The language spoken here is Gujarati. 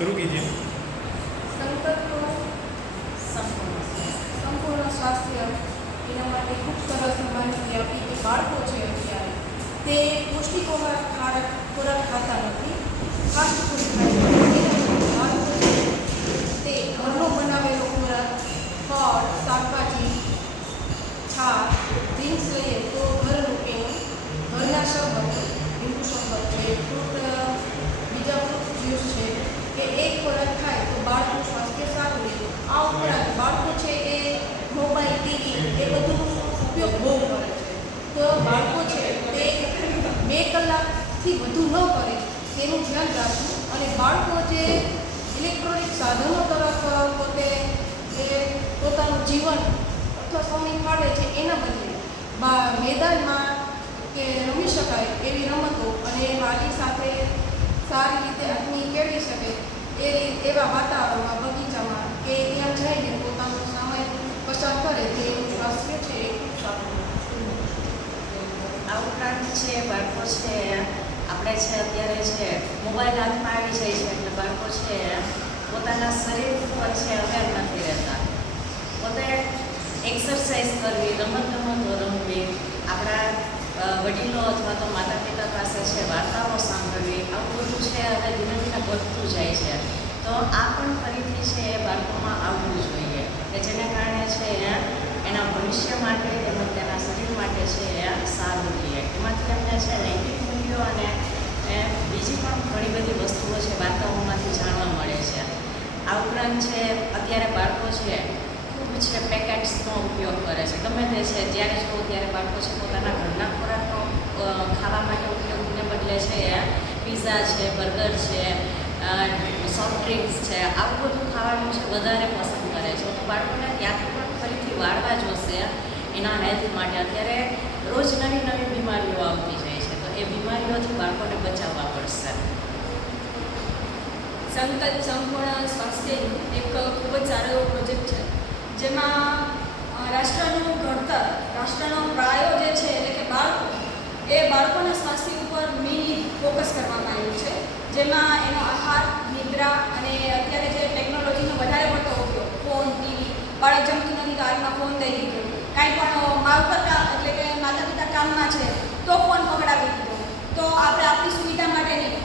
शुरू कीजिए। સંકલ્પનો સંપૂર્ણ સ્વાસ્થ્ય એના માટે ખૂબ સરસ માહિતી આપી કે બાળકો છે અત્યારે તે પૌષ્ટિક ખોરાક ખાતા નથી, ફાસ્ટ ફૂડ ખાય છે. બાળકો છે તે ઘરનો બનાવેલો ખોરાક, ફળ, શાકભાજી, છાશ, ડ્રિંક્સ લઈએ તો ઘરનું પીણું, ઘરના શરબત, લીંબુ શરબત છે, બીજા ફ્રૂટ જ્યુસ છે કે એક ખોરાક ખાય તો બાળકનું સ્વાસ્થ્ય સારું રહે. આ ઉપરાંત બાળકો છે એ મોબાઈલ, ટીવી એ બધું ઉપયોગ બહુ કરે છે. તો બાળકો છે તે 2 કલાકથી વધુ ન કરે તેનું ધ્યાન રાખવું અને બાળકો જે ઇલેક્ટ્રોનિક સાધનો તરફ પોતે પોતાનું જીવન અથવા સમય ફાળવે છે એના બદલે મેદાનમાં કે રમી શકાય એવી રમતો અને વાલી સાથે સારી રીતે આત્મી કેળવી શકે એવા વાતાવરણમાં, બગીચામાં કે ત્યાં જઈને પોતાનો સમય પસાર કરે તે સ્વાસ્થ્ય છે એ ખૂબ સારું. આ ઉપરાંત છે બાળકો છે આપણે છે અત્યારે છે મોબાઈલ હાથમાં આવી જાય છે એટલે બાળકો છે પોતાના શરીર ઉપર છે અવેર નથી રહેતા. પોતે એક્સરસાઇઝ કરવી, રમતો રમવી, આપણા વડીલો અથવા તો માતા પિતા પાસે છે વાર્તાઓ સાંભળવી, આવું બધું છે હવે ધીમે ધીમે વધતું જાય છે. તો આ પણ ફરીથી છે એ બાળકોમાં આવવું જોઈએ કે જેને કારણે છે એના ભવિષ્ય માટે તેમજ તેના શરીર માટે છે એ સારું રહે. એમાંથી એમને છે નૈતિક મૂલ્યો અને બીજી પણ ઘણી બધી વસ્તુઓ છે વાર્તાઓમાંથી જાણવા મળે છે. આ ઉપરાંત છે અત્યારે બાળકો છે ખૂબ છે પેકેટ્સનો ઉપયોગ કરે છે. ગમે તે છે જ્યારે જુઓ ત્યારે બાળકો છે પોતાના ઘરના ખોરાકનો ખાવા માટે ઉપયોગને બદલે છે પીઝા છે, બર્ગર છે, સોફ્ટ ડ્રિંક્સ છે, આવું બધું ખાવાનું છે વધારે પસંદ કરે છે. તો બાળકોને ત્યાંથી પણ ફરીથી વાળવા જોશે એના હેલ્થ માટે. અત્યારે રોજ નવી નવી બીમારીઓ આવતી જાય છે તો એ બીમારીઓથી બાળકોને બચાવવા પડશે. સંકલ્પ સંપૂર્ણ સ્વાસ્થ્યનું એક ખૂબ જ સારો એવો પ્રોજેક્ટ છે જેમાં રાષ્ટ્રનું ઘડતર, રાષ્ટ્રનો પાયો જે છે એટલે કે બાળકો, એ બાળકોના સ્વાસ્થ્ય ઉપર મેઇનલી ફોકસ કરવામાં આવ્યું છે. જેમાં એનો આહાર, નિદ્રા અને અત્યારે જે ટેકનોલોજીનો વધારે પડતો ઉપયોગ, ફોન, ટીવી, બાળક જમતું નથી તો હાથમાં ફોન દઈ દીધો, કાંઈ પણ માવતર એટલે કે માતા પિતા કામમાં છે તો ફોન પકડાવી દીધો. તો આપણે આપણી સુવિધા માટે નહીં